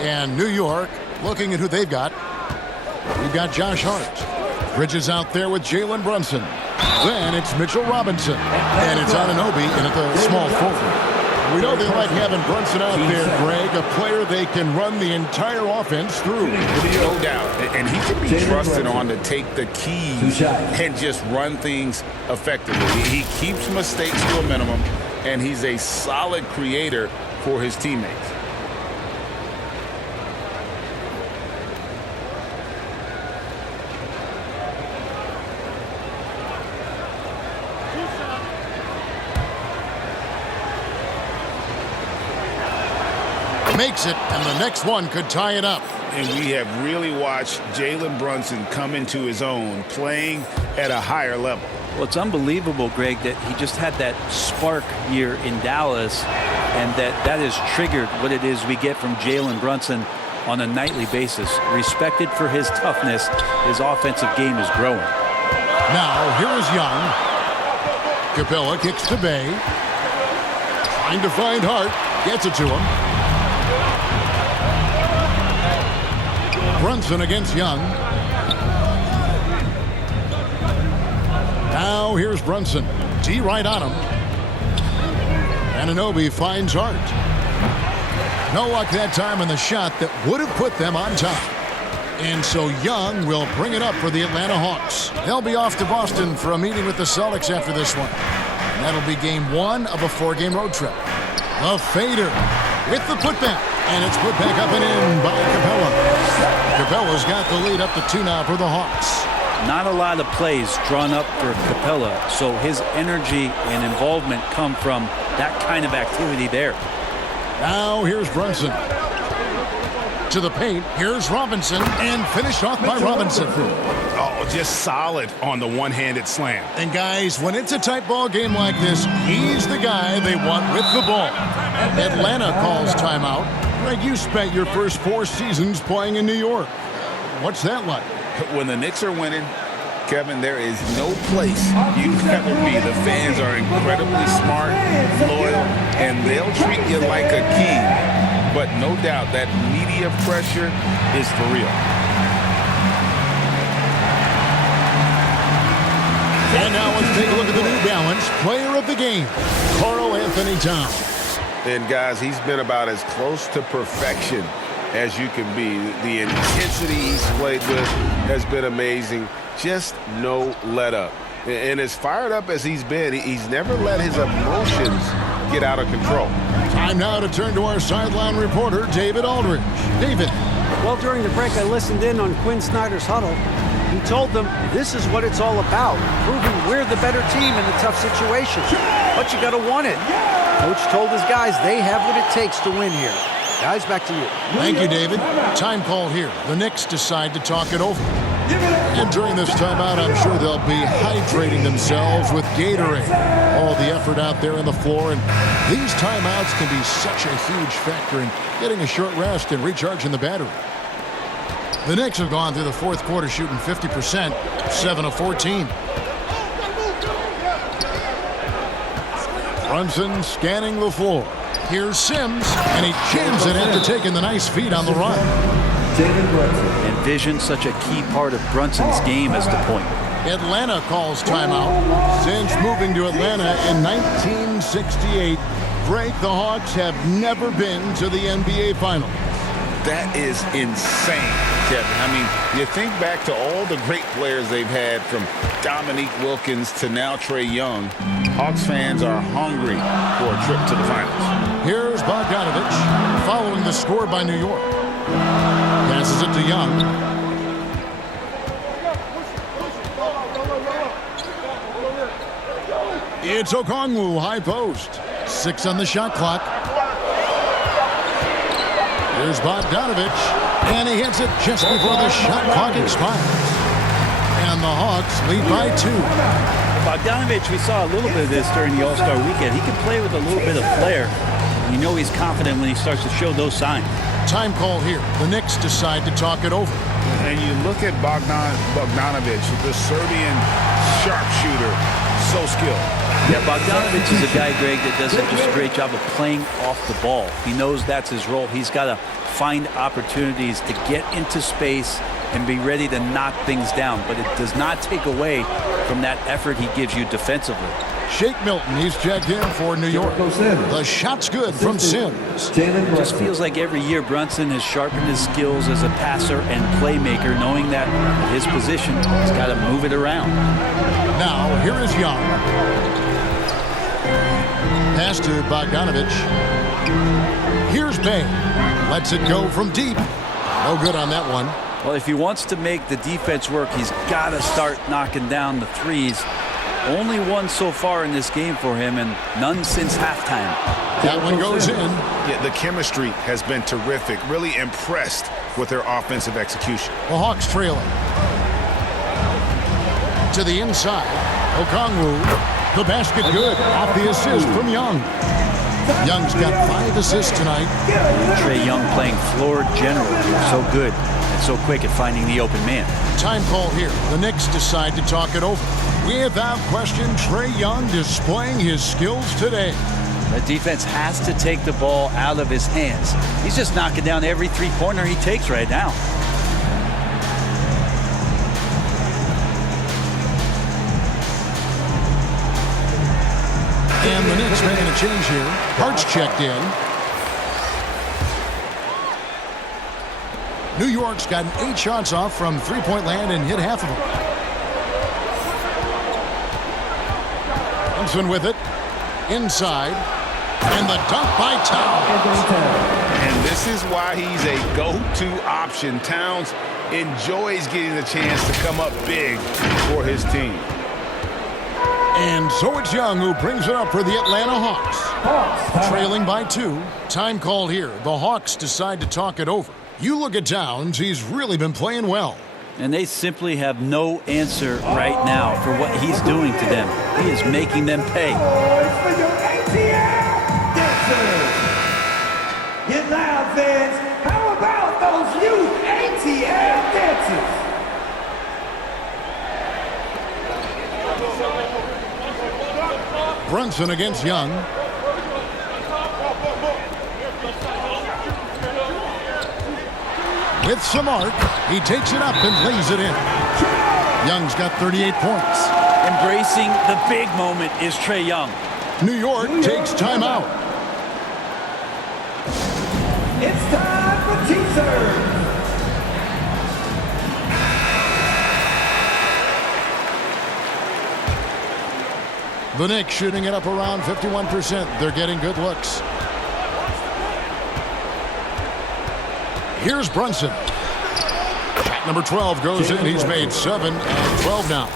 And New York, looking at who they've got. We've got Josh Hart. Bridges out there with Jalen Brunson. Then it's Mitchell Robinson. And it's Anunoby in at the small forward. We know they like having Brunson out there, Greg, a player they can run the entire offense through. No doubt. And he can be trusted on to take the keys and just run things effectively. He keeps mistakes to a minimum, and he's a solid creator for his teammates. Makes it, and the next one could tie it up. And we have really watched Jalen Brunson come into his own, playing at a higher level. Well, it's unbelievable, Greg, that he just had that spark year in Dallas, and that has triggered what it is we get from Jalen Brunson on a nightly basis. Respected for his toughness, his offensive game is growing. Now, here is Young. Capella kicks to Bay. Trying to find Hart. Gets it to him. Brunson against Young. Now here's Brunson. D right on him. Anunoby finds Hart. No luck that time on the shot that would have put them on top. And so Young will bring it up for the Atlanta Hawks. They'll be off to Boston for a meeting with the Celtics after this one. And that'll be game 1 of a 4-game road trip. The fader with the putback. And it's put back up and in by Capella. Capella's got the lead up to 2 now for the Hawks. Not a lot of plays drawn up for Capella, so his energy and involvement come from that kind of activity there. Now here's Brunson. To the paint, here's Robinson, and finished off by Robinson. Oh, just solid on the one-handed slam. And guys, when it's a tight ball game like this, he's the guy they want with the ball. Atlanta calls timeout. Greg, you spent your first 4 seasons playing in New York. What's that like? When the Knicks are winning, Kevin, there is no place you'd rather be. The fans are incredibly smart, loyal, and they'll treat you like a king. But no doubt that media pressure is for real. And now let's take a look at the New Balance player of the game, Karl-Anthony Towns. And guys, he's been about as close to perfection as you can be. The intensity he's played with has been amazing. Just no let up. And as fired up as he's been, he's never let his emotions get out of control. Time now to turn to our sideline reporter, David Aldridge. David. Well, during the break, I listened in on Quinn Snyder's huddle. He told them this is what it's all about, proving we're the better team in the tough situations. But you got to want it. Coach told his guys they have what it takes to win here. Guys, back to you. Thank you, David. Time call here. The Knicks decide to talk it over. And during this timeout, I'm sure they'll be hydrating themselves with Gatorade. All the effort out there on the floor, and these timeouts can be such a huge factor in getting a short rest and recharging the battery. The Knicks have gone through the fourth quarter shooting 50%, 7 of 14. Brunson scanning the floor. Here's Sims, and he jams it after taking the nice feed on the run. And vision, such a key part of Brunson's game as the point. Atlanta calls timeout. Since moving to Atlanta in 1968, Greg, the Hawks have never been to the NBA Finals. That is insane, Kevin. I mean, you think back to all the great players they've had, from Dominique Wilkins to now Trae Young. Hawks fans are hungry for a trip to the finals. Here's Bogdanovich following the score by New York. Passes it to Young. It's Okongwu, high post. 6 on the shot clock. Here's Bogdanovich, and he hits it just before the shot clock expires. And the Hawks lead by 2. Bogdanovich, we saw a little bit of this during the All-Star weekend. He can play with a little bit of flair. You know he's confident when he starts to show those signs. Time call here. The Knicks decide to talk it over. And you look at Bogdanovich, the Serbian sharpshooter, so skilled. Yeah, Bogdanovich is a guy, Greg, that does just a great job of playing off the ball. He knows that's his role. He's got to find opportunities to get into space and be ready to knock things down. But it does not take away from that effort he gives you defensively. Shake Milton, he's checked in for New York. The shot's good from Sims. It just feels like every year Brunson has sharpened his skills as a passer and playmaker, knowing that at his position, he's got to move it around. Now, here is Young. Pass to Bogdanovich. Here's Bay. Lets it go from deep. No good on that one. Well, if he wants to make the defense work, he's got to start knocking down the threes. Only one so far in this game for him, and none since halftime. That one goes in. Yeah, the chemistry has been terrific. Really impressed with their offensive execution. The Hawks trailing. To the inside. Okongwu. The basket good. Off the assist from Young. Young's got 5 assists tonight. Trae Young playing floor general. So good and so quick at finding the open man. Time call here. The Knicks decide to talk it over. Without question, Trae Young displaying his skills today. The defense has to take the ball out of his hands. He's just knocking down every three-pointer he takes right now. And the Knicks making a change here. Hart's checked in. New York's gotten 8 shots off from three-point land and hit half of them. Thompson with it. Inside. And the dunk by Towns. And this is why he's a go-to option. Towns enjoys getting the chance to come up big for his team. And so it's Young who brings it up for the Atlanta Hawks. Trailing by 2. Time called here. The Hawks decide to talk it over. You look at Towns, he's really been playing well. And they simply have no answer right now for what he's doing to them. He is making them pay. Get loud, fans. How about those youth ATL dancers? Brunson against Young. With some arc, he takes it up and lays it in. Young's got 38 points. Embracing the big moment is Trae Young. New York takes timeout. It's time for teasers. The Knicks shooting it up around 51%. They're getting good looks. Here's Brunson. Shot number 12 goes in. He's made 7 and 12 now.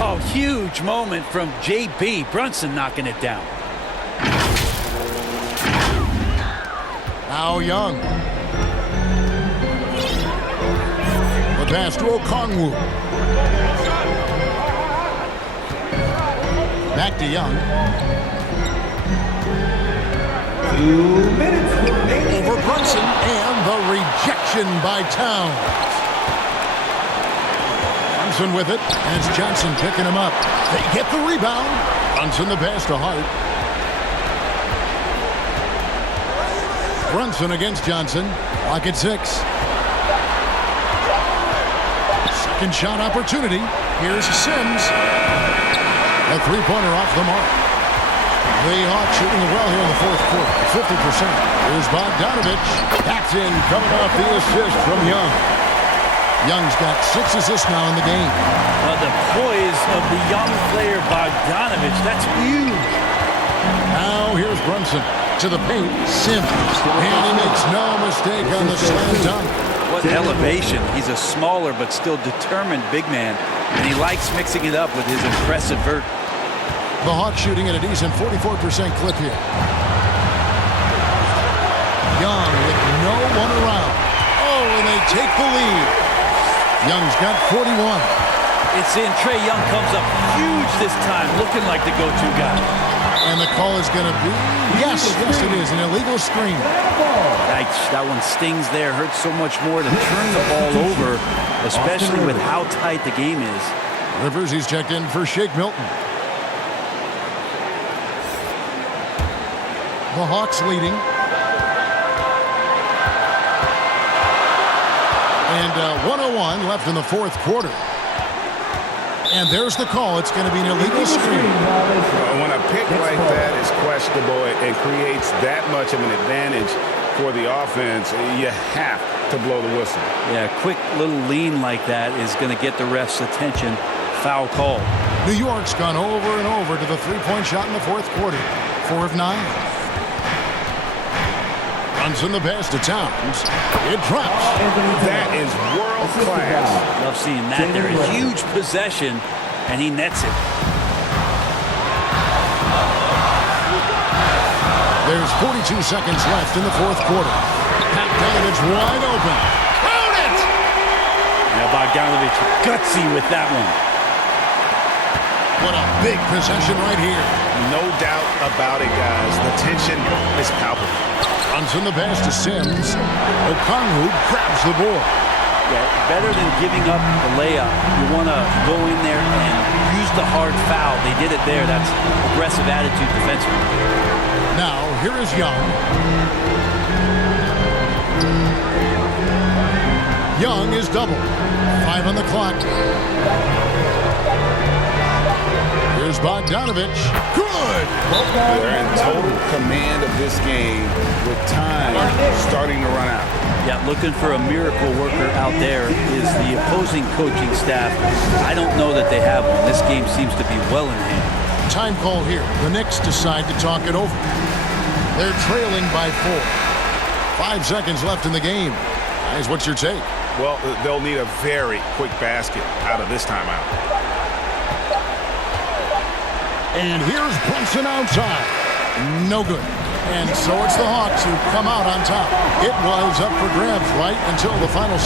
Oh, huge moment from J.B. Brunson knocking it down. Now Young. The pass to Okongwu. Back to Young. 2 minutes remaining. Over Brunson, and the rejection by Towns. Brunson with it, and it's Johnson picking him up. They get the rebound. Brunson the pass to Hart. Brunson against Johnson. Clock at 6. Second shot opportunity. Here's Sims. A three-pointer off the mark. The Hawks shooting well here in the fourth quarter. 50%. Here's Bogdanovich. That's in, coming off the assist from Young. Young's got 6 assists now in the game. The poise of the young player Bogdanovich, that's huge. Now here's Brunson to the paint. Sims. And he makes no mistake on the slam dunk. What elevation. He's a smaller but still determined big man. And he likes mixing it up with his impressive vert. The Hawks shooting at a decent 44% clip here. Young with no one around. Oh, and they take the lead. Young's got 41. It's in. Trae Young comes up huge this time, looking like the go-to guy. And the call is going to be, yes it is, an illegal screen. That one stings there. Hurts so much more to turn the ball over, especially with how tight the game is. Rivers, he's checked in for Shake Milton. The Hawks leading. And 1:01 left in the fourth quarter. And there's the call. It's going to be an illegal screen. When a pick like that is questionable and creates that much of an advantage for the offense, you have to blow the whistle. Yeah, a quick little lean like that is going to get the ref's attention. Foul call. New York's gone over and over to the three-point shot in the fourth quarter. 4 of 9. Runs in the pass to Towns. It drops. That is world class. Love seeing that there. A huge possession, and he nets it. There's 42 seconds left in the fourth quarter. Bogdanovich wide open. Count it! Now Bogdanovich gutsy with that one. What a big possession right here. No doubt about it, guys. The tension is palpable. Runs in the pass to Sims. Okongwu grabs the board. Yeah, better than giving up the layup. You want to go in there and use the hard foul. They did it there. That's aggressive attitude defensively. Now, here is Young. Young is double. 5 on the clock. Here's Bogdanovich. Good! They're in total command of this game with time starting to run out. Yeah, looking for a miracle worker out there is the opposing coaching staff. I don't know that they have one. This game seems to be well in hand. Time call here. The Knicks decide to talk it over. They're trailing by 4. 5 seconds left in the game. Guys, what's your take? Well, they'll need a very quick basket out of this timeout. And here's Brunson outside. No good. And so it's the Hawks who come out on top. It was up for grabs right until the final